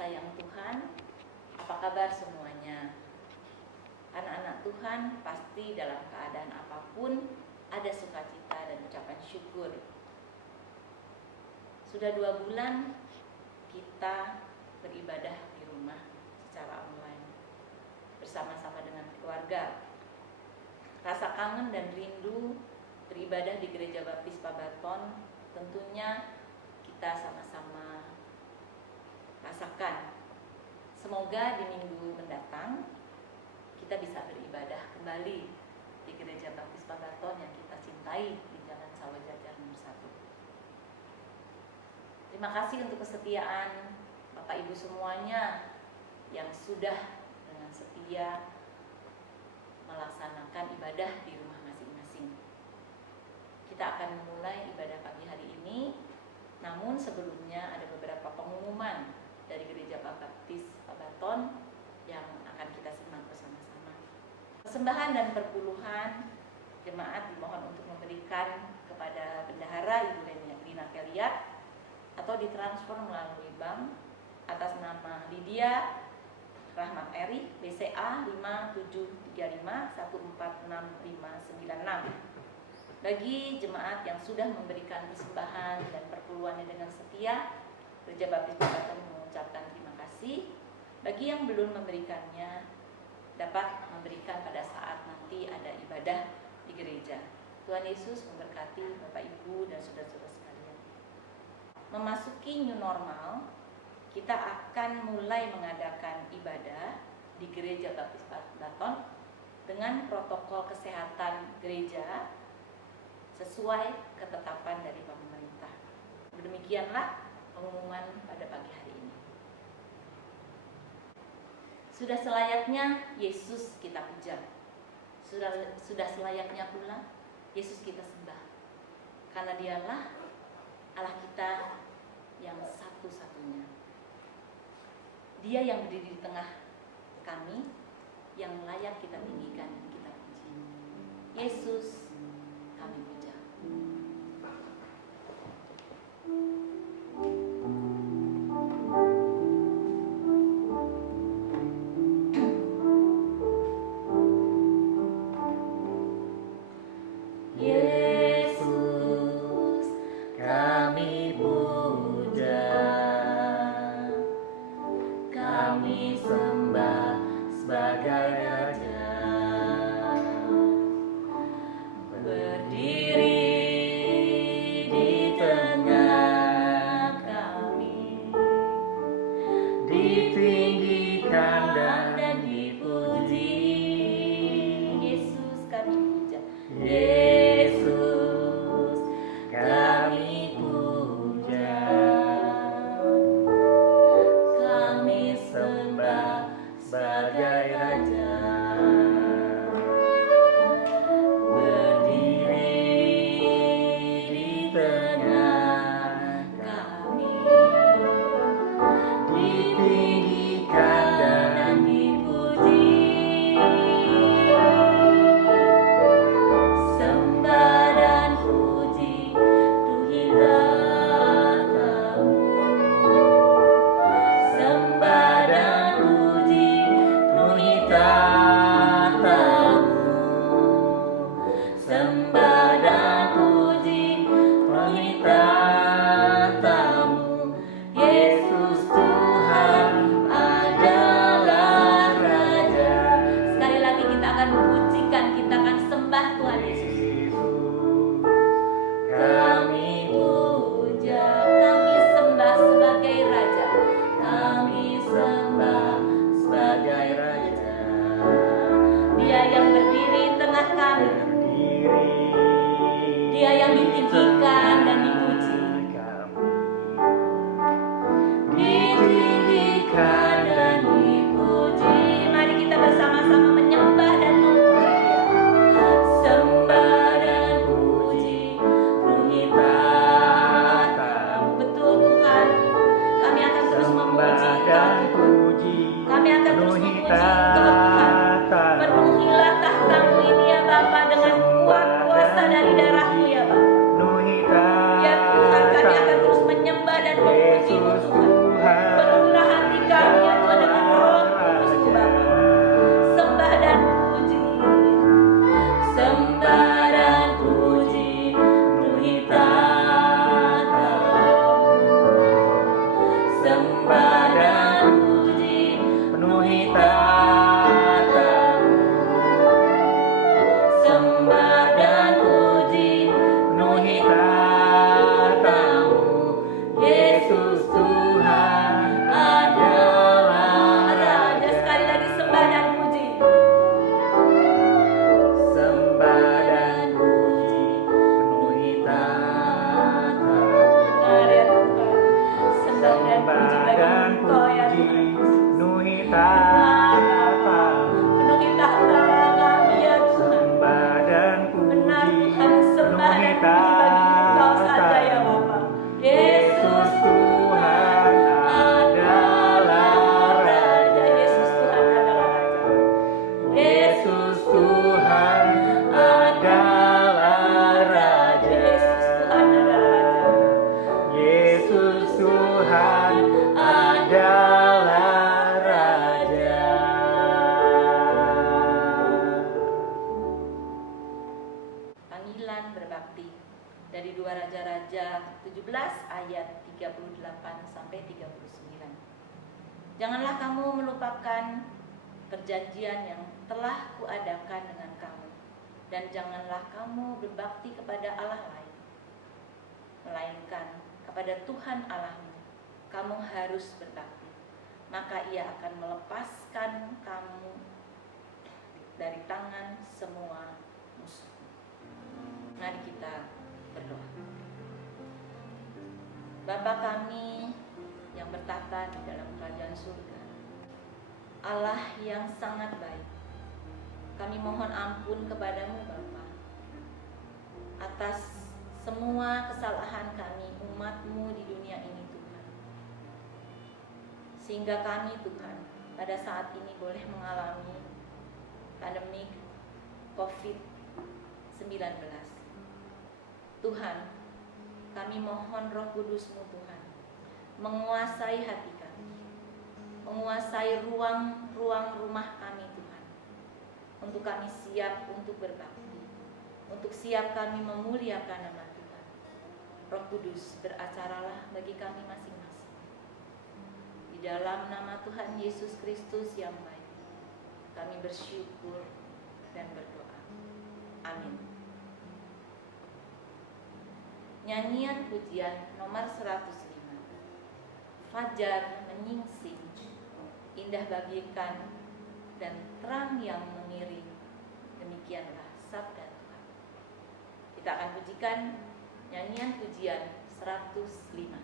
disayang Tuhan, apa kabar semuanya? Anak-anak Tuhan pasti dalam keadaan apapun ada sukacita dan ucapan syukur. Sudah 2 bulan kita beribadah di rumah secara online bersama-sama dengan keluarga. Rasa kangen dan rindu beribadah di Gereja Baptis Pabaton tentunya kita sama-sama rasakan. Semoga di minggu mendatang kita bisa beribadah kembali di Gereja Baptis Pabaton yang kita cintai di Jalan Sawojajar nomor 1. Terima kasih untuk kesetiaan Bapak Ibu semuanya yang sudah dengan setia melaksanakan ibadah di rumah masing-masing. Kita akan memulai ibadah pagi hari ini, namun sebelumnya ada beberapa pengumuman dari Gereja Baptis Pabaton yang akan kita simak bersama-sama. Persembahan dan perpuluhan jemaat dimohon untuk memberikan kepada Bendahara Ibu Lina Keliat atau ditransfer melalui bank atas nama Lydia Rahmat Eri, BCA 5735146596. Bagi jemaat yang sudah memberikan persembahan dan perpuluhannya dengan setia, Gereja Baptis Pabaton mengucapkan terima kasih. Bagi yang belum memberikannya, dapat memberikan pada saat nanti ada ibadah di gereja. Tuhan Yesus memberkati Bapak Ibu dan saudara-saudara sekalian. Memasuki new normal, kita akan mulai mengadakan ibadah di Gereja Baptis Pabaton dengan protokol kesehatan gereja sesuai ketetapan dari pemerintah. Demikianlah pengumuman pada pagi hari ini. Sudah selayaknya Yesus kita puja. Sudah selayaknya pula Yesus kita sembah. Karena Dialah Allah kita yang satu-satunya. Dia yang berdiri di tengah kami, yang layak kita tinggikan dan kita puji. Yesus kami puja. Berdiri ayat 38 sampai 39. Janganlah kamu melupakan perjanjian yang telah kuadakan dengan kamu, dan janganlah kamu berbakti kepada Allah lain, melainkan kepada Tuhan Allahmu kamu harus berbakti. Maka Ia akan melepaskan kamu dari tangan semua musuh. Mari kita berdoa. Bapa kami yang bertata di dalam kerajaan surga, Allah yang sangat baik, kami mohon ampun kepadamu Bapa atas semua kesalahan kami umat-Mu di dunia ini Tuhan, sehingga kami Tuhan pada saat ini boleh mengalami pandemi COVID-19. Tuhan, kami mohon Roh Kudus-Mu Tuhan menguasai hati kami, menguasai ruang-ruang rumah kami Tuhan, untuk kami siap untuk berbakti, untuk siap kami memuliakan nama Tuhan. Roh Kudus, beracaralah bagi kami masing-masing. Di dalam nama Tuhan Yesus Kristus yang baik, kami bersyukur dan berdoa. Amin. Nyanyian pujian nomor 105. Fajar menyingsing, indah bagaikan dan terang yang mengiring. Demikianlah sabda Tuhan. Kita akan pujikan nyanyian pujian 105.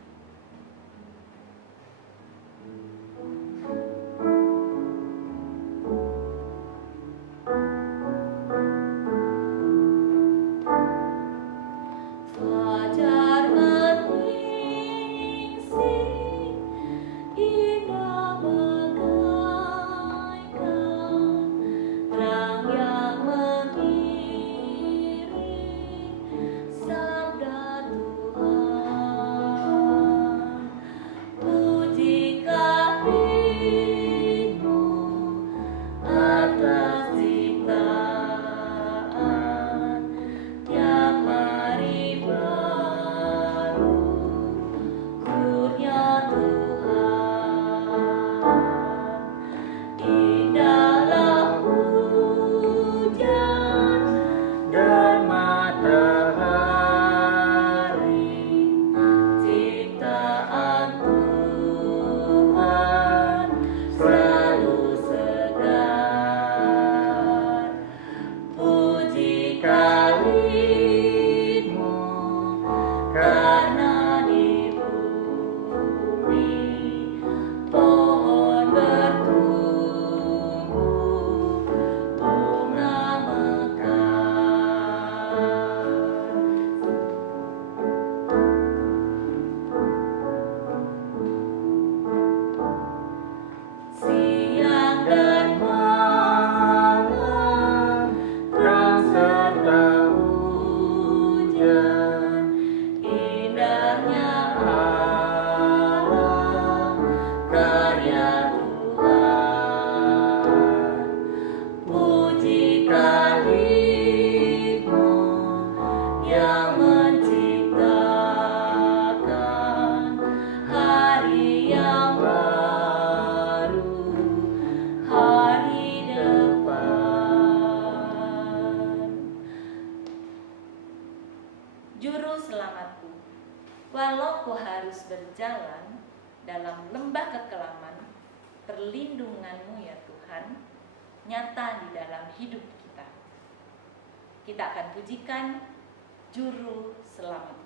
Juru selamatku, walau ku harus berjalan dalam lembah kekelaman, perlindungan-Mu ya Tuhan nyata di dalam hidup kita. Kita akan pujikan Juru Selamatku.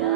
Dan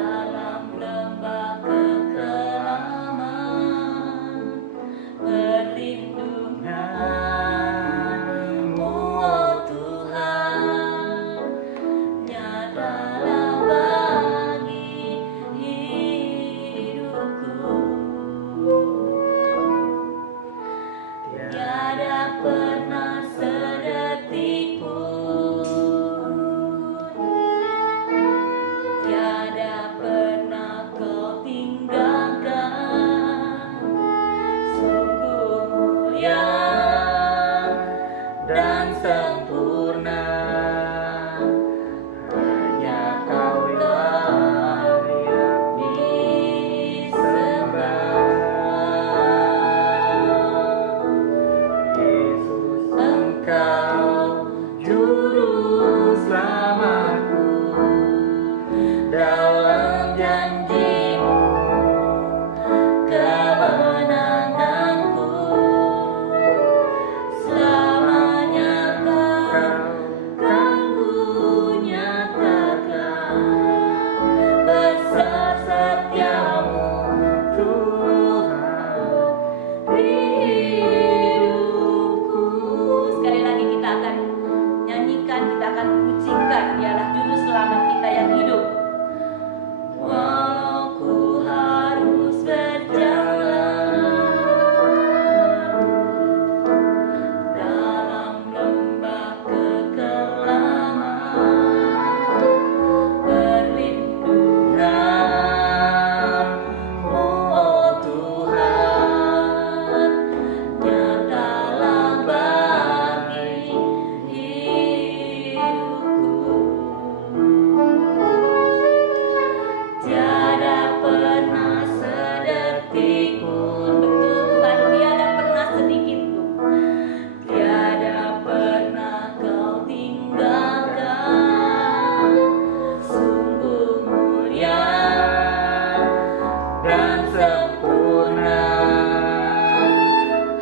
dan sempurna.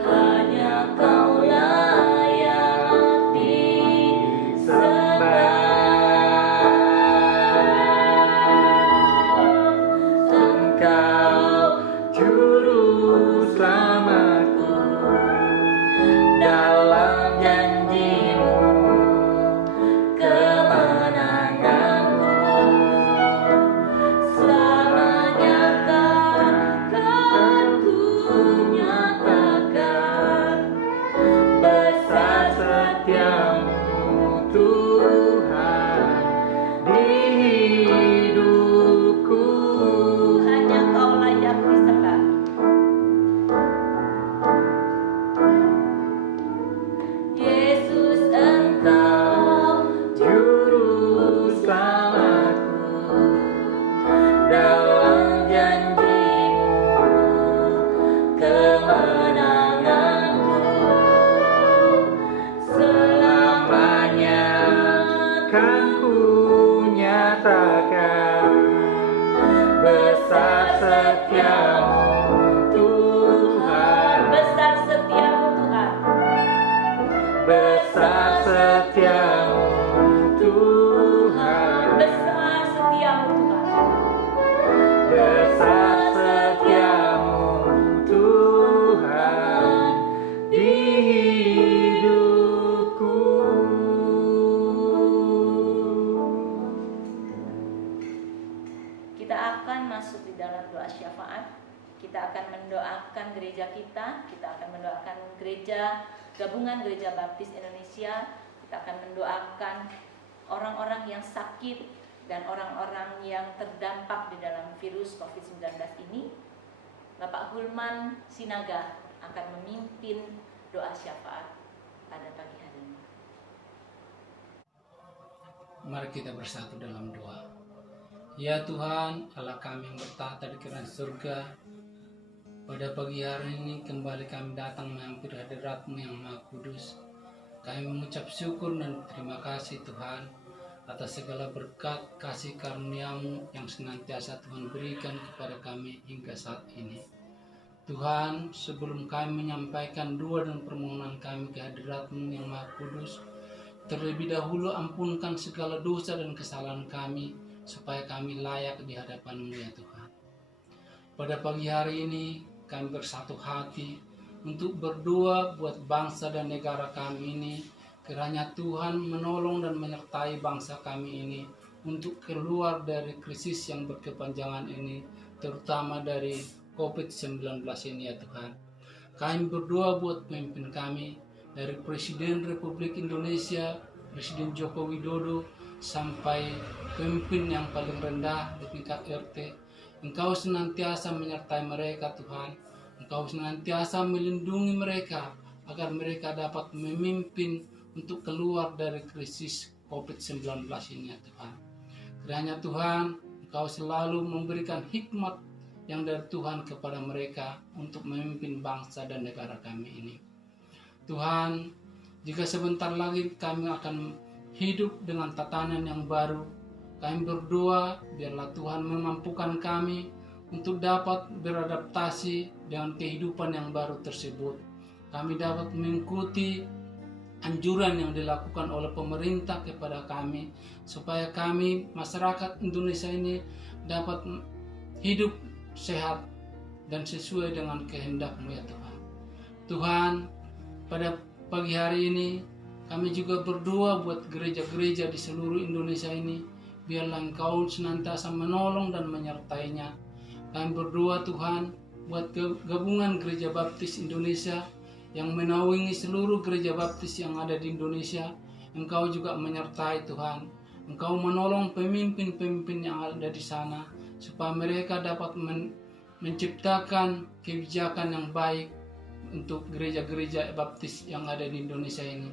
Hanya Kau layak disembah. Engkau juru selamatku, dalam janji-Mu kemenanganku. Selamanya akan ku nyatakan besar setiamu Tuhan di hidupku. Hanya Kau layak disembah. Yesus, Engkau Juru selamatku, dalam janji-Mu kemenanganku. Selamanya kan ku nyatakan besar setiamu Tuhan. besar setiamu Tuhan. Besar setiamu Tuhan. Besar setiamu Tuhan. Besar setiamu Tuhan di hidupku. Kita akan masuk di dalam doa syafaat. Kita akan mendoakan gereja kita akan mendoakan gereja gabungan Gereja Baptis Indonesia. Kita akan mendoakan orang-orang yang sakit dan orang-orang yang terdampak di dalam virus COVID-19 ini. Bapak Hulman Sinaga akan memimpin doa syafaat pada pagi hari ini. Mari kita bersatu dalam doa. Ya Tuhan, Allah kami yang bertahta di kerajaan surga, pada pagi hari ini kembali kami datang menghampiri hadirat-Mu yang Maha Kudus. Kami mengucap syukur dan terima kasih Tuhan atas segala berkat kasih karunia-Mu yang senantiasa Tuhan berikan kepada kami hingga saat ini. Tuhan, sebelum kami menyampaikan doa dan permohonan kami ke hadirat-Mu yang Maha Kudus, terlebih dahulu ampunkan segala dosa dan kesalahan kami, supaya kami layak di hadapan-Mu ya Tuhan. Pada pagi hari ini kami bersatu hati untuk berdoa buat bangsa dan negara kami ini, kiranya Tuhan menolong dan menyertai bangsa kami ini untuk keluar dari krisis yang berkepanjangan ini, terutama dari COVID-19 ini ya Tuhan. Kami berdoa buat pemimpin kami, dari Presiden Republik Indonesia, Presiden Joko Widodo, sampai pemimpin yang paling rendah di tingkat RT. Engkau senantiasa menyertai mereka Tuhan. Engkau senantiasa melindungi mereka agar mereka dapat memimpin untuk keluar dari krisis COVID-19 ini ya Tuhan. Kiranya Tuhan, Engkau selalu memberikan hikmat yang dari Tuhan kepada mereka untuk memimpin bangsa dan negara kami ini. Tuhan, jika sebentar lagi kami akan hidup dengan tatanan yang baru, kami berdoa biarlah Tuhan memampukan kami untuk dapat beradaptasi dengan kehidupan yang baru tersebut. Kami dapat mengikuti anjuran yang dilakukan oleh pemerintah kepada kami, supaya kami masyarakat Indonesia ini dapat hidup sehat dan sesuai dengan kehendak-Mu ya Tuhan. Tuhan, pada pagi hari ini kami juga berdoa buat gereja-gereja di seluruh Indonesia ini, biarlah Engkau senantiasa menolong dan menyertainya. Kami berdoa Tuhan buat gabungan Gereja Baptis Indonesia yang menaungi seluruh gereja baptis yang ada di Indonesia. Engkau juga menyertai Tuhan. Engkau menolong pemimpin-pemimpin yang ada di sana, supaya mereka dapat menciptakan kebijakan yang baik untuk gereja-gereja baptis yang ada di Indonesia ini.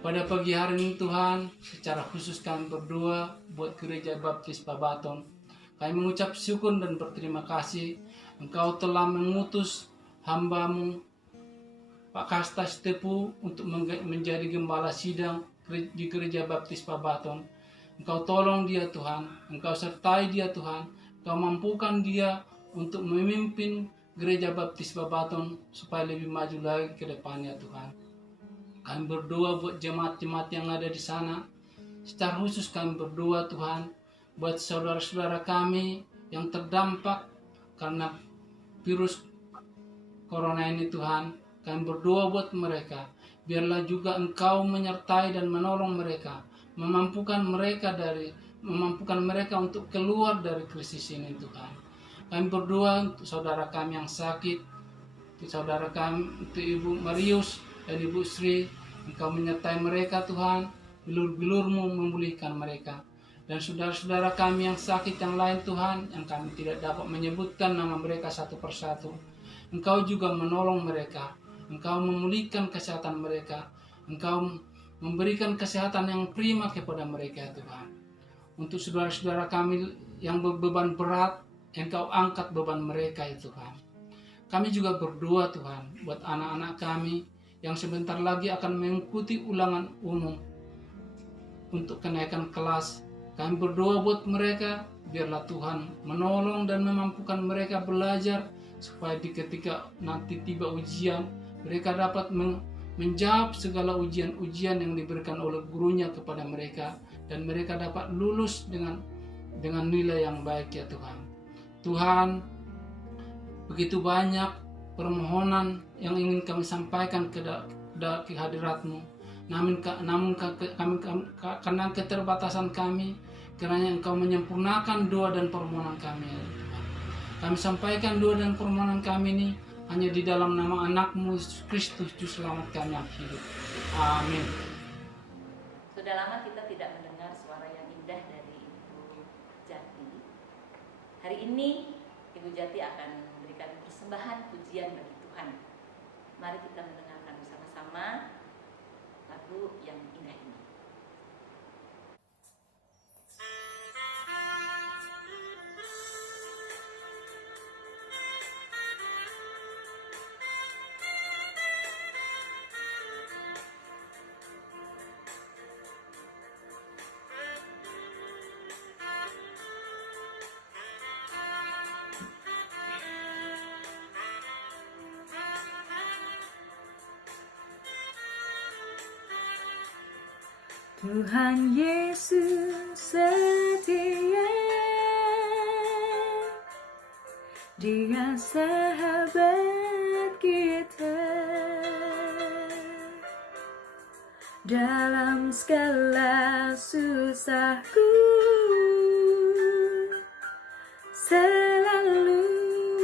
Pada pagi hari ini Tuhan, secara khusus kami berdoa buat Gereja Baptis Babaton. Kami mengucap syukur dan berterima kasih Engkau telah mengutus hamba-Mu Pak Kasta Stepu untuk menjadi gembala sidang di Gereja Baptis Babaton. Engkau tolong dia Tuhan, Engkau sertai dia Tuhan, Engkau mampukan dia untuk memimpin Gereja Baptis Babaton supaya lebih maju lagi ke depannya Tuhan. Kami berdoa buat jemaat-jemaat yang ada di sana. Secara khusus kami berdoa Tuhan buat saudara-saudara kami yang terdampak karena virus corona ini Tuhan. Kami berdoa buat mereka. Biarlah juga Engkau menyertai dan menolong mereka, memampukan mereka untuk keluar dari krisis ini Tuhan. Kami berdoa untuk saudara kami yang sakit, untuk saudara kami, untuk Ibu Marius dan Ibu Sri. Engkau menyertai mereka Tuhan, bilur-bilur-Mu memulihkan mereka. Dan saudara-saudara kami yang sakit yang lain Tuhan, yang kami tidak dapat menyebutkan nama mereka satu persatu, Engkau juga menolong mereka, Engkau memulihkan kesehatan mereka, Engkau memberikan kesehatan yang prima kepada mereka Tuhan. Untuk saudara-saudara kami yang berbeban berat, Engkau angkat beban mereka itu Tuhan. Kami juga berdoa Tuhan buat anak-anak kami yang sebentar lagi akan mengikuti ulangan umum untuk kenaikan kelas. Kami berdoa buat mereka, biarlah Tuhan menolong dan memampukan mereka belajar supaya di ketika nanti tiba ujian, mereka dapat menjawab segala ujian-ujian yang diberikan oleh gurunya kepada mereka, dan mereka dapat lulus dengan nilai yang baik ya Tuhan. Tuhan, begitu banyak permohonan yang ingin kami sampaikan ke hadirat-Mu. Namun karena keterbatasan kami, kiranya Engkau menyempurnakan doa dan permohonan kami ya Tuhan. Kami sampaikan doa dan permohonan kami ini hanya di dalam nama anak-Mu Yesus Kristus Juru Selamat kami yang hidup. Amin. Sudah lama kita tidak mendengar suara yang indah dari Ibu Jati. Hari ini Ibu Jati akan memberikan persembahan pujian bagi Tuhan. Mari kita mendengarkan bersama-sama lagu yang indah ini. Tuhan Yesus setia, Dia sahabat kita dalam segala susahku, selalu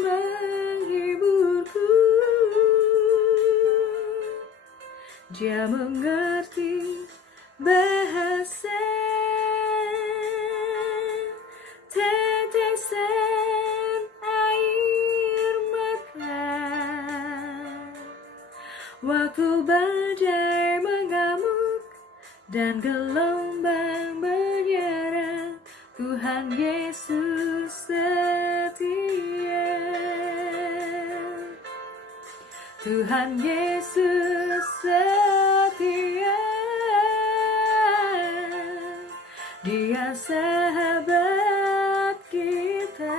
menghiburku. Dia mengerti bahasa tetesan air mata waktu badai mengamuk dan gelombang menyerang. Tuhan Yesus setia, Tuhan Yesus setia, Dia sahabat kita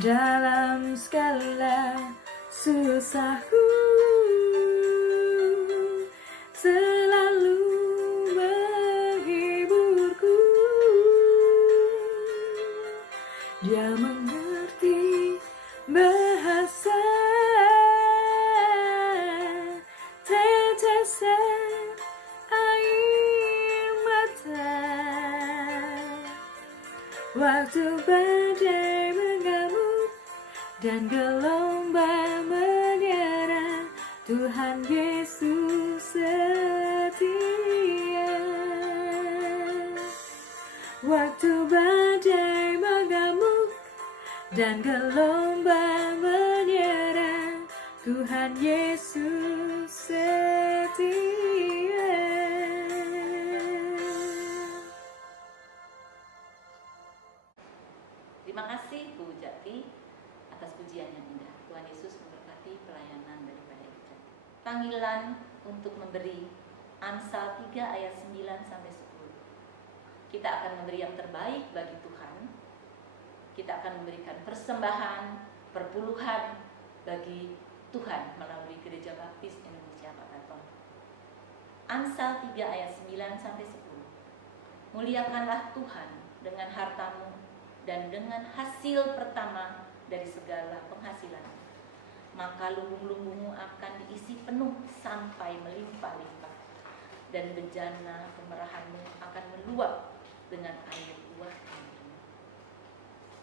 dalam segala susahku, selalu menghiburku. Dia mengerti bahasa tetesan air mata waktu badai mengamuk dan gelombang menyerang. Tuhan Yesus setia, waktu badai mengamuk dan gelombang menyerang. Tuhan Yesus setia. Terima kasih Bu Jati atas pujian yang indah. Tuhan Yesus memberkati pelayanan daripada Ibu Jati. Panggilan untuk memberi, Amsal 3 ayat 9 sampai 10. Kita akan memberi yang terbaik bagi Tuhan kita akan memberikan persembahan, perpuluhan bagi Tuhan melalui Gereja Baptis Indonesia Pakaton. Amsal 3 ayat 9-10. Muliakanlah Tuhan dengan hartamu dan dengan hasil pertama dari segala penghasilan. Maka lumbung-lumbungmu akan diisi penuh sampai melimpah-limpah, dan bejana kemerahanmu akan meluap dengan air buah.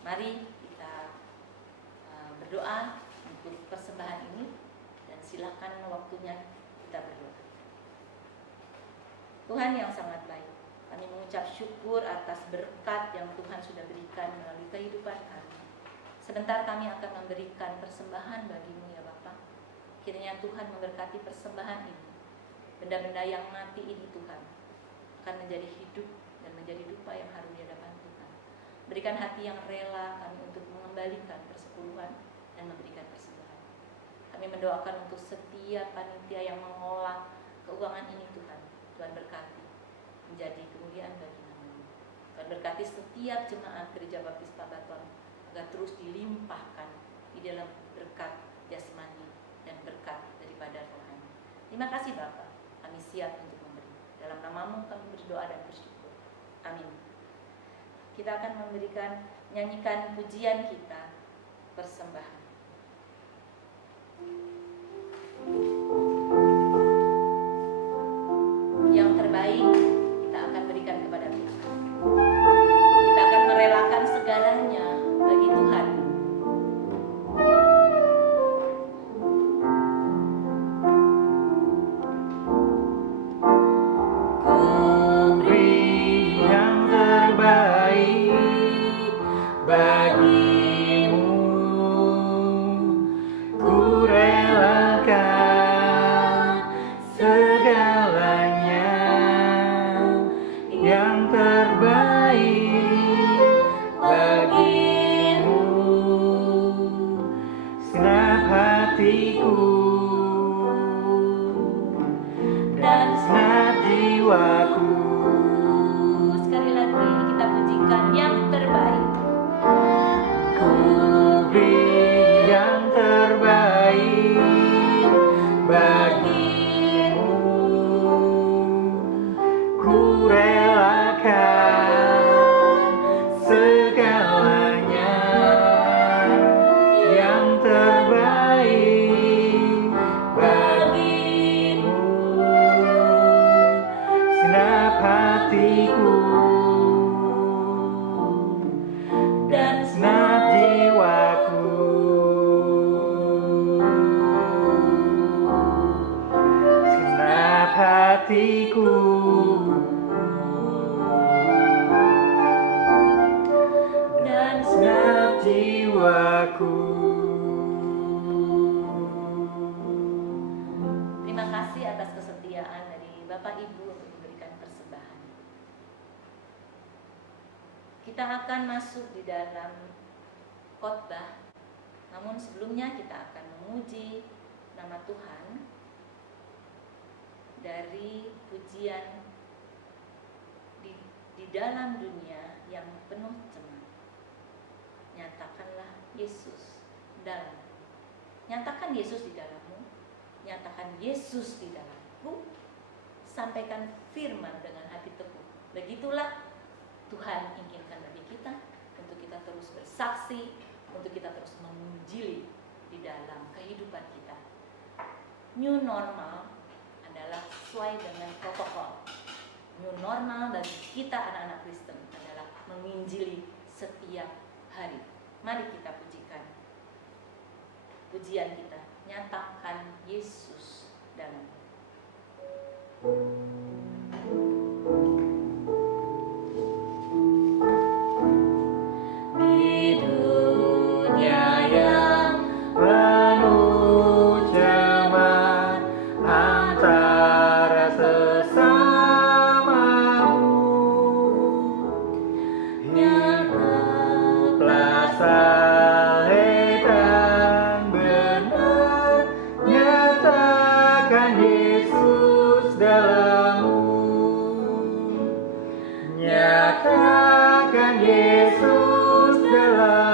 Mari kita berdoa untuk persembahan ini, dan silakan waktunya kita berdoa. Tuhan yang sangat baik, kami mengucap syukur atas berkat yang Tuhan sudah berikan melalui kehidupan kami. Sebentar kami akan memberikan persembahan bagi-Mu ya Bapa. Kiranya Tuhan memberkati persembahan ini. Benda-benda yang mati ini Tuhan akan menjadi hidup dan menjadi dupa yang harum di hadapan Tuhan. Berikan hati yang rela kami untuk mengembalikan persepuluhan dan memberikan persembahan. Kami mendoakan untuk setiap panitia yang mengolah keuangan ini Tuhan. Tuhan berkati menjadi kemuliaan bagi nama-Mu. Tuhan berkati setiap jemaat Gereja Baptis Pakaton agar terus dilimpahkan di dalam berkat jasmani dan berkat daripada rohani. Terima kasih Bapa, kami siap untuk memberi. Dalam nama-Mu kami berdoa dan bersyukur. Amin. Kita akan nyanyikan pujian kita, persembahan. Yang terbaik kita akan berikan kepada Tuhan. Kita akan merelakan segalanya bagi Tuhan. Ku beri yang terbaik bagimu, ku relakan segalanya. Yang terbaik bagimu, segenap hatiku dan segenap jiwaku. Sekali lagi kita pujikan yang terbaik. Ku beri yang terbaik bagimu, ku relakan segalanya. Yang terbaik bagimu, segenap hatiku dan segenap jiwaku. Segenap hatiku dan segenap jiwaku. Terima kasih atas kesetiaan dari Bapak Ibu untuk memberikan persembahan. Kita akan masuk di dalam khotbah, namun sebelumnya kita akan memuji nama Tuhan dari pujian di dalam dunia yang penuh cemas. Nyatakanlah Yesus dalam. Nyatakan Yesus di dalammu, nyatakan Yesus di dalamku. Sampaikan firman dengan hati teguh. Begitulah Tuhan inginkan bagi kita, untuk kita terus bersaksi, untuk kita terus menginjili di dalam kehidupan kita. New normal adalah sesuai dengan protokol. New normal bagi kita anak-anak Kristen adalah menginjili setiap hari. Mari kita pujikan pujian kita, nyatakan Yesus dalam. Di dunia yang penuh cemas antara sesamamu, hiduplah saleh dan benar, nyatakan Yesus dalammu. Nyatakan Yesus dalammu.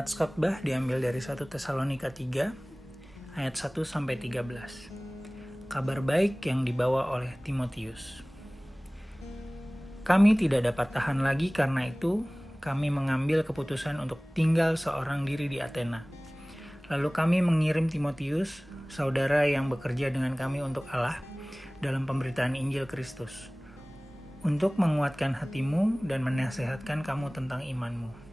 Nats khotbah diambil dari 1 Tesalonika 3 ayat 1 sampai 13. Kabar baik yang dibawa oleh Timotius. Kami tidak dapat tahan lagi, karena itu kami mengambil keputusan untuk tinggal seorang diri di Athena. Lalu kami mengirim Timotius, saudara yang bekerja dengan kami untuk Allah dalam pemberitaan Injil Kristus, untuk menguatkan hatimu dan menasehatkan kamu tentang imanmu,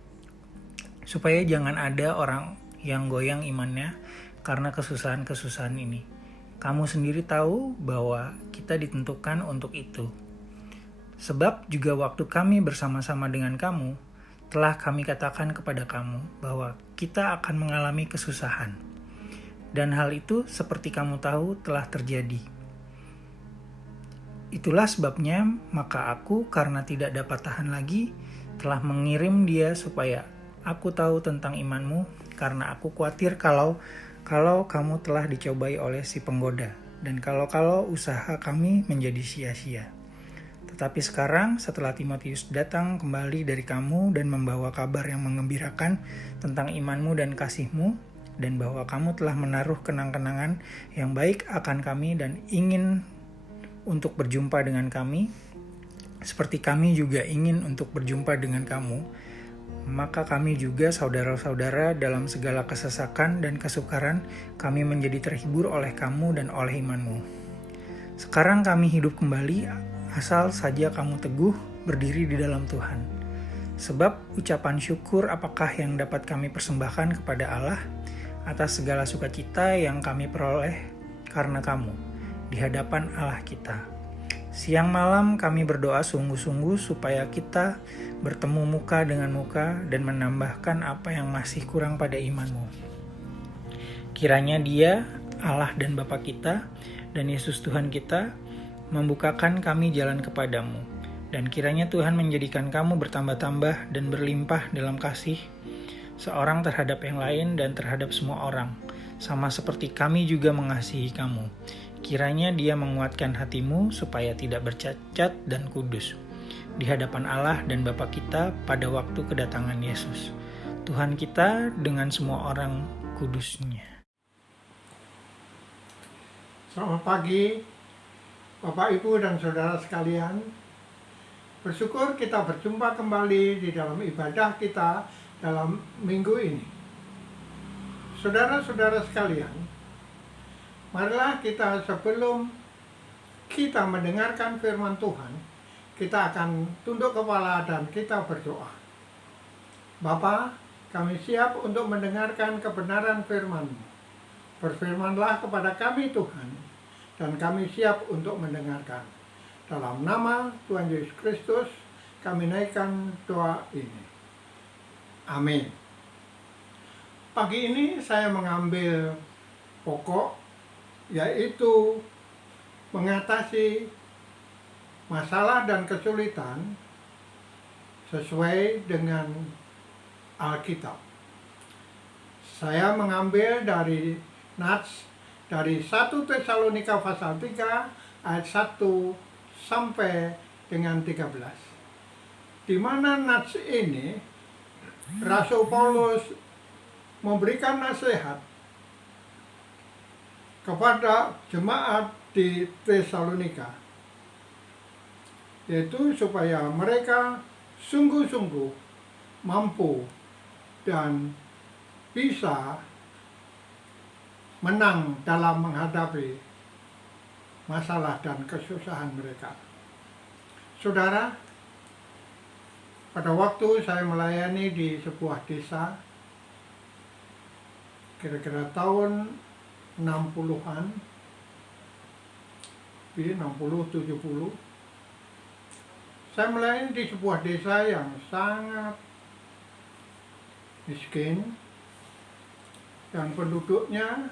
supaya jangan ada orang yang goyang imannya karena kesusahan-kesusahan ini. Kamu sendiri tahu bahwa kita ditentukan untuk itu. Sebab juga waktu kami bersama-sama dengan kamu, telah kami katakan kepada kamu bahwa kita akan mengalami kesusahan. Dan hal itu seperti kamu tahu telah terjadi. Itulah sebabnya maka aku, karena tidak dapat tahan lagi, telah mengirim dia supaya aku tahu tentang imanmu, karena aku khawatir kalau kamu telah dicobai oleh si penggoda, dan kalau usaha kami menjadi sia-sia. Tetapi sekarang setelah Timotius datang kembali dari kamu dan membawa kabar yang menggembirakan tentang imanmu dan kasihmu, dan bahwa kamu telah menaruh kenang-kenangan yang baik akan kami dan ingin untuk berjumpa dengan kami, seperti kami juga ingin untuk berjumpa dengan kamu, maka kami juga saudara-saudara dalam segala kesesakan dan kesukaran, kami menjadi terhibur oleh kamu dan oleh imanmu. Sekarang kami hidup kembali, asal saja kamu teguh berdiri di dalam Tuhan. Sebab ucapan syukur apakah yang dapat kami persembahkan kepada Allah atas segala sukacita yang kami peroleh karena kamu di hadapan Allah kita. Siang malam kami berdoa sungguh-sungguh supaya kita bertemu muka dengan muka dan menambahkan apa yang masih kurang pada imanmu. Kiranya Dia, Allah dan Bapa kita, dan Yesus Tuhan kita, membukakan kami jalan kepadamu. Dan kiranya Tuhan menjadikan kamu bertambah-tambah dan berlimpah dalam kasih, seorang terhadap yang lain dan terhadap semua orang, sama seperti kami juga mengasihi kamu. Kiranya Dia menguatkan hatimu supaya tidak bercacat dan kudus di hadapan Allah dan Bapa kita pada waktu kedatangan Yesus, Tuhan kita, dengan semua orang kudusnya. Selamat pagi, Bapak, Ibu, dan Saudara sekalian. Bersyukur kita berjumpa kembali di dalam ibadah kita dalam minggu ini. Saudara-saudara sekalian, marilah kita sebelum kita mendengarkan firman Tuhan, kita akan tunduk kepala dan kita berdoa. Bapa, kami siap untuk mendengarkan kebenaran firman-Mu. Berfirmanlah kepada kami Tuhan, dan kami siap untuk mendengarkan. Dalam nama Tuhan Yesus Kristus, kami naikkan doa ini. Amin. Pagi ini saya mengambil pokok, yaitu mengatasi masalah dan kesulitan sesuai dengan Alkitab. Saya mengambil dari Nats dari 1 Tesalonika pasal 3 ayat 1 sampai dengan 13. Di mana Nats ini Rasul Paulus memberikan nasihat kepada jemaat di Tesalonika, yaitu supaya mereka sungguh-sungguh mampu dan bisa menang dalam menghadapi masalah dan kesusahan mereka. Saudara, pada waktu saya melayani di sebuah desa, kira-kira tahun 60-an, 60-70, saya melayani di sebuah desa yang sangat miskin, dan penduduknya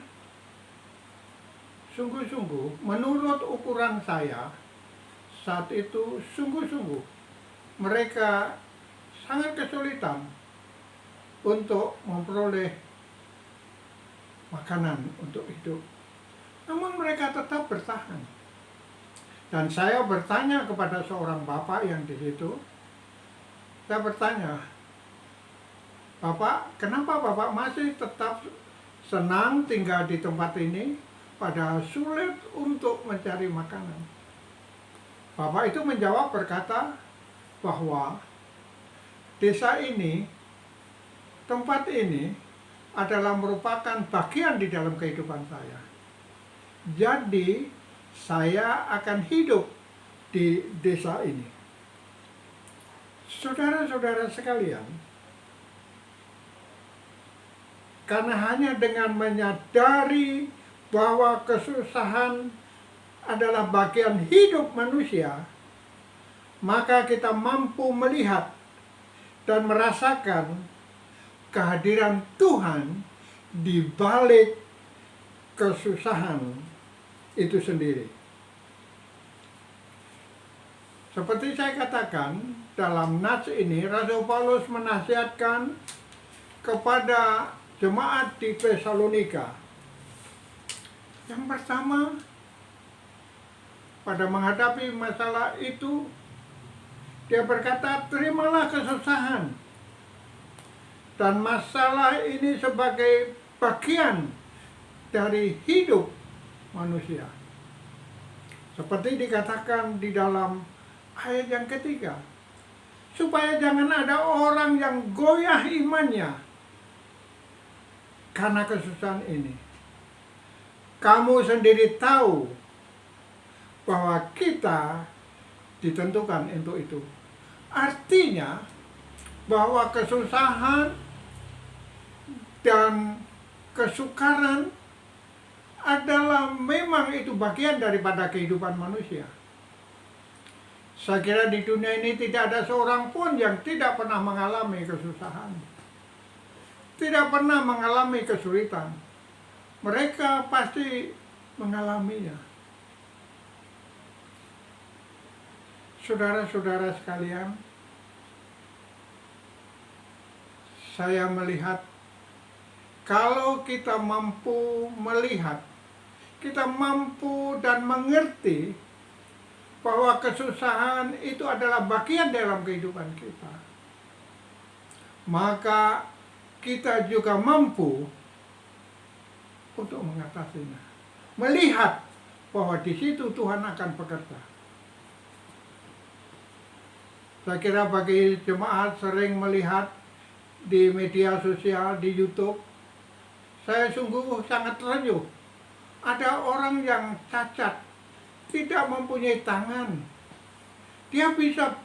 sungguh-sungguh, menurut ukuran saya saat itu, sungguh-sungguh mereka sangat kesulitan untuk memperoleh makanan untuk hidup. Namun mereka tetap bertahan. Dan saya bertanya kepada seorang bapak yang di situ, saya bertanya, Bapak, kenapa Bapak masih tetap senang tinggal di tempat ini, padahal sulit untuk mencari makanan? Bapak itu menjawab berkata bahwa desa ini, tempat ini adalah merupakan bagian di dalam kehidupan saya. Jadi saya akan hidup di desa ini. Saudara-saudara sekalian, karena hanya dengan menyadari bahwa kesusahan adalah bagian hidup manusia, maka kita mampu melihat dan merasakan kehadiran Tuhan di balik kesusahan itu sendiri. Seperti saya katakan, dalam nats ini Rasul Paulus menasihatkan kepada jemaat di Tesalonika. Yang pertama, pada menghadapi masalah itu, dia berkata, terimalah kesusahan. Dan masalah ini sebagai bagian dari hidup manusia. Seperti dikatakan di dalam ayat yang ketiga, supaya jangan ada orang yang goyah imannya karena kesusahan ini. Kamu sendiri tahu bahwa kita ditentukan untuk itu. Artinya bahwa kesusahan dan kesukaran adalah memang itu bagian daripada kehidupan manusia. Saya kira di dunia ini tidak ada seorang pun yang tidak pernah mengalami kesusahan, tidak pernah mengalami kesulitan. Mereka pasti mengalaminya. Saudara-saudara sekalian, saya melihat kalau kita mampu melihat, kita mampu dan mengerti bahwa kesusahan itu adalah bagian dalam kehidupan kita, maka kita juga mampu untuk mengatasinya. Melihat bahwa di situ Tuhan akan bekerja. Saya kira bagi jemaat sering melihat di media sosial, di YouTube, saya sungguh sangat terenyuh. Ada orang yang cacat, tidak mempunyai tangan. Dia bisa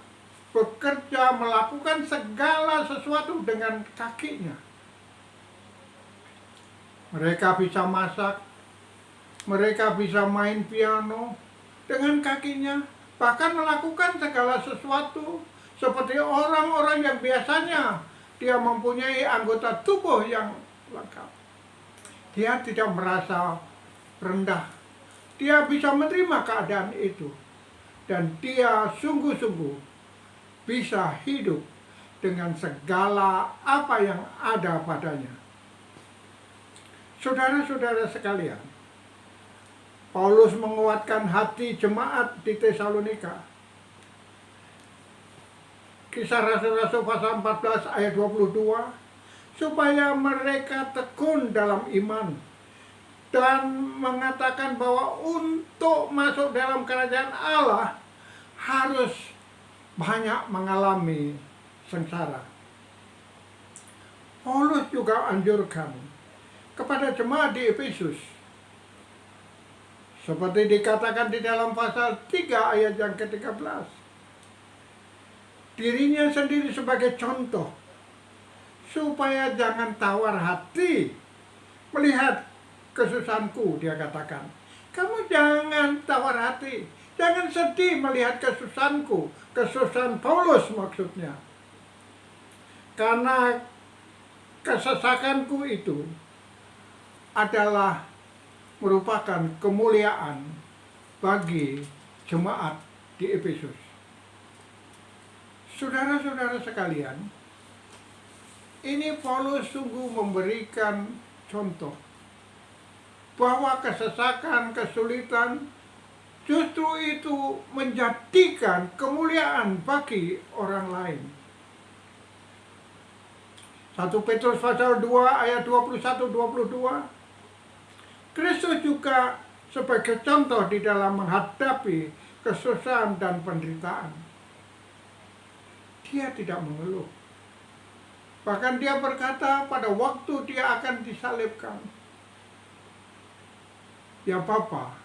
bekerja, melakukan segala sesuatu dengan kakinya. Mereka bisa masak, mereka bisa main piano dengan kakinya, bahkan melakukan segala sesuatu seperti orang-orang yang biasanya dia mempunyai anggota tubuh yang lengkap. Dia tidak merasa rendah. Dia bisa menerima keadaan itu. Dan dia sungguh-sungguh bisa hidup dengan segala apa yang ada padanya. Saudara-saudara sekalian, Paulus menguatkan hati jemaat di Tesalonika. Kisah Rasul-Rasul pasal 14 ayat 22, supaya mereka tekun dalam iman dan mengatakan bahwa untuk masuk dalam kerajaan Allah harus banyak mengalami sengsara. Paulus juga anjurkan kepada jemaat di Efesus, seperti dikatakan di dalam pasal 3 ayat yang ke-13, dirinya sendiri sebagai contoh, supaya jangan tawar hati melihat kesusahanku, dia katakan. Kamu jangan tawar hati, jangan sedih melihat kesusahanku, kesusahan Paulus maksudnya. Karena kesesakanku itu adalah merupakan kemuliaan bagi jemaat di Efesus. Saudara-saudara sekalian, ini Paulus sungguh memberikan contoh bahwa kesesakan, kesulitan justru itu menjadikan kemuliaan bagi orang lain. 1 Petrus pasal 2 ayat 21-22. Kristus juga sebagai contoh di dalam menghadapi kesusahan dan penderitaan. Dia tidak mengeluh. Bahkan dia berkata pada waktu dia akan disalibkan, "Ya Bapa,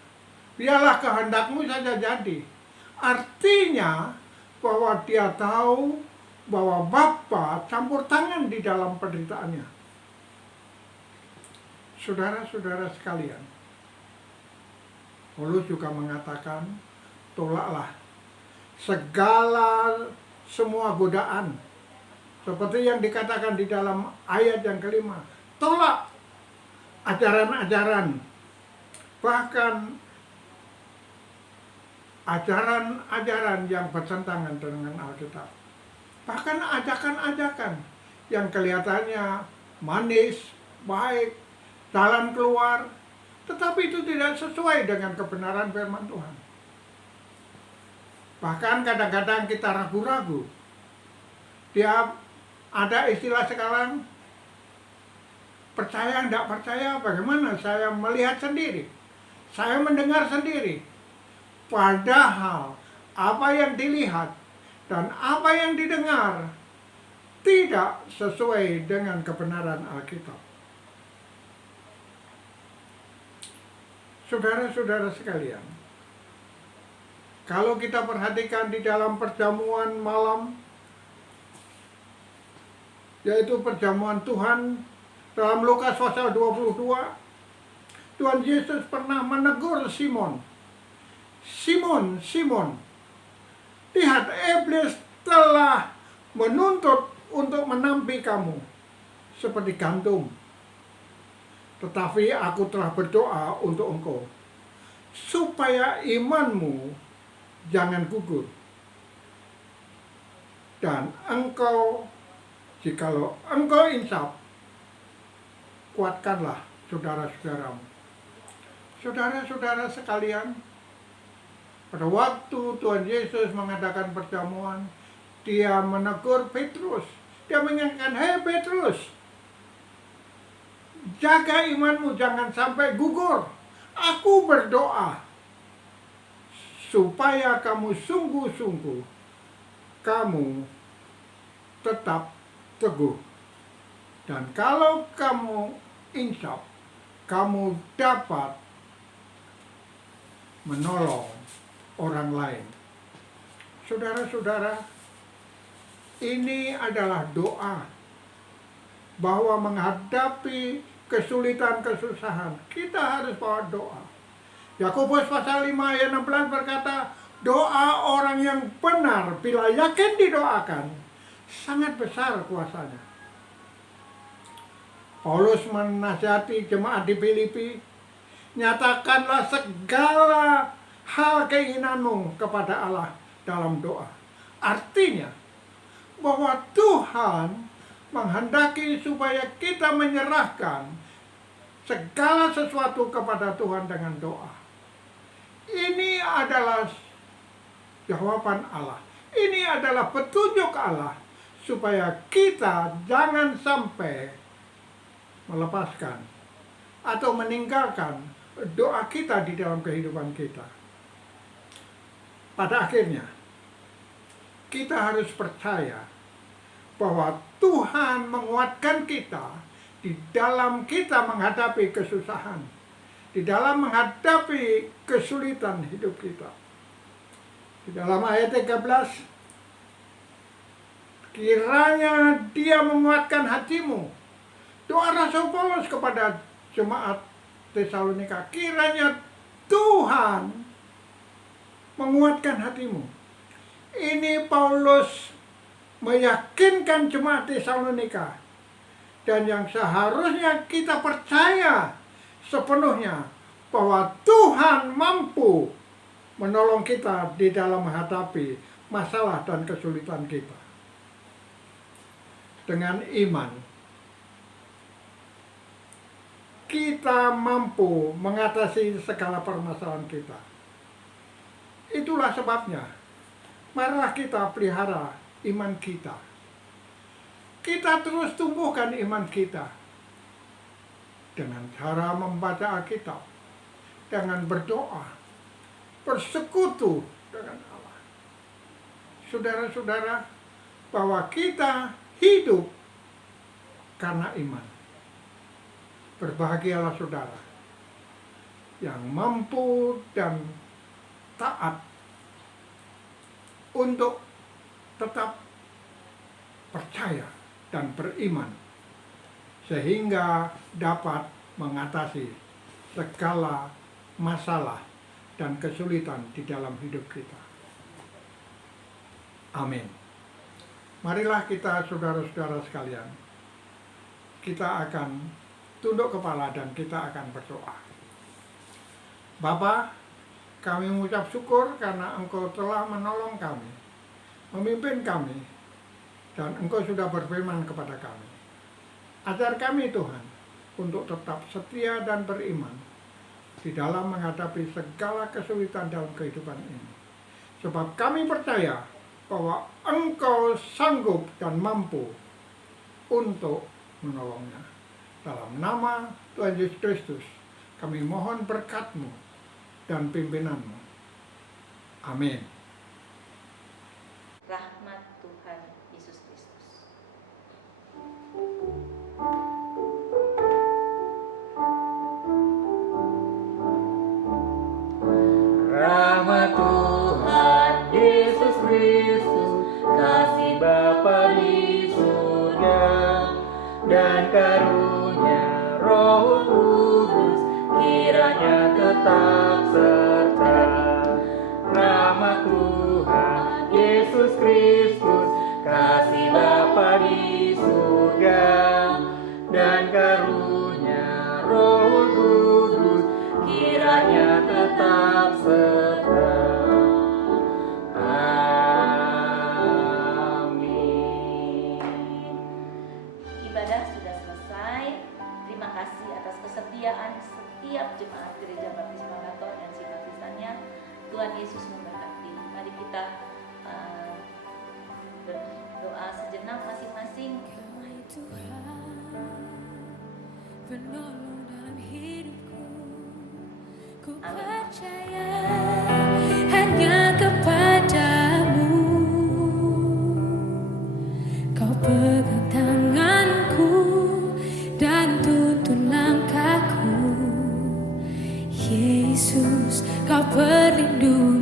biarlah kehendakmu saja jadi." Artinya bahwa dia tahu bahwa Bapa campur tangan di dalam penderitaannya. Saudara-saudara sekalian, Paulus juga mengatakan, tolaklah semua godaan. Seperti yang dikatakan di dalam ayat yang kelima. Tolak ajaran-ajaran. Bahkan ajaran-ajaran yang bertentangan dengan Alkitab. Bahkan ajakan-ajakan yang kelihatannya manis, baik, jalan keluar. Tetapi itu tidak sesuai dengan kebenaran firman Tuhan. Bahkan kadang-kadang kita ragu-ragu. Ada istilah sekarang, percaya tidak percaya, bagaimana saya melihat sendiri, saya mendengar sendiri. Padahal apa yang dilihat dan apa yang didengar tidak sesuai dengan kebenaran Alkitab. Saudara-saudara sekalian, kalau kita perhatikan di dalam perjamuan malam, yaitu perjamuan Tuhan, dalam Lukas pasal 22, Tuhan Yesus pernah menegur Simon. Simon, Simon, lihat iblis telah menuntut untuk menampi kamu seperti gandum. Tetapi aku telah berdoa untuk engkau, supaya imanmu jangan gugur. Dan jikalau engkau insaf, kuatkanlah saudara-saudaramu. Saudara-saudara sekalian, pada waktu Tuhan Yesus mengadakan perjamuan, dia menegur Petrus. Dia mengingatkan, "Hei Petrus, jaga imanmu jangan sampai gugur. Aku berdoa supaya kamu sungguh-sungguh kamu tetap teguh. Dan kalau kamu insaf, kamu dapat menolong orang lain." Saudara-saudara, ini adalah doa bahwa menghadapi kesulitan, kesusahan, kita harus bawa doa. Yakobus pasal 5 ayat 16 berkata, doa orang yang benar bila yakin didoakan, sangat besar kuasanya. Paulus menasihati jemaat di Filipi, nyatakanlah segala hal keinginanmu kepada Allah dalam doa. Artinya bahwa Tuhan menghendaki supaya kita menyerahkan segala sesuatu kepada Tuhan dengan doa. Ini adalah jawaban Allah. Ini adalah petunjuk Allah supaya kita jangan sampai melepaskan atau meninggalkan doa kita di dalam kehidupan kita. Pada akhirnya, kita harus percaya bahwa Tuhan menguatkan kita di dalam kita menghadapi kesusahan, di dalam menghadapi kesulitan hidup kita. Di dalam ayat 13, kiranya Dia menguatkan hatimu. Doa Rasul Paulus kepada jemaat Tesalonika, kiranya Tuhan menguatkan hatimu. Ini Paulus meyakinkan jemaat Tesalonika, dan yang seharusnya kita percaya sepenuhnya bahwa Tuhan mampu menolong kita di dalam menghadapi masalah dan kesulitan kita. Dengan iman, kita mampu mengatasi segala permasalahan kita. Itulah sebabnya, marilah kita pelihara iman kita. kita terus tumbuhkan iman kita dengan cara membaca Alkitab, dengan berdoa, bersekutu dengan Allah. Saudara-saudara, bahwa kita hidup karena iman. Berbahagialah saudara yang mampu dan taat untuk tetap percaya dan beriman sehingga dapat mengatasi segala masalah dan kesulitan di dalam hidup kita. Amin. Marilah kita saudara-saudara sekalian, kita akan tunduk kepala dan kita akan berdoa. Bapa, kami mengucap syukur karena Engkau telah menolong kami, memimpin kami, dan Engkau sudah berfirman kepada kami. Ajar kami Tuhan untuk tetap setia dan beriman di dalam menghadapi segala kesulitan dalam kehidupan ini. Sebab kami percaya bahwa Engkau sanggup dan mampu untuk menolongnya. Dalam nama Tuhan Yesus Kristus, kami mohon berkat-Mu dan pimpinan-Mu. Amin. Rahmat Tuhan Yesus Kristus. Rahmat Tuhan Yesus Kristus, kasih Bapa di surga, dan karunia Roh Kudus kiranya tetap serta. Rahmat Tuhan Yesus Kristus, kasih Bapa di surga, dan karunia Roh Kudus kiranya tetap serta. Amin. Ibadah sudah selesai. Terima kasih atas kesetiaan setiap jemaat Gereja Baptis Pagator dan simpatisannya. Tuhan Yesus memberkati. Mari kita berdoa sejenak masing-masing. Tuhan, penolong dalam hidupku, ku percaya hanya kepadamu. Kau pegang tanganku dan tuntun langkahku. Yesus, kau pelindung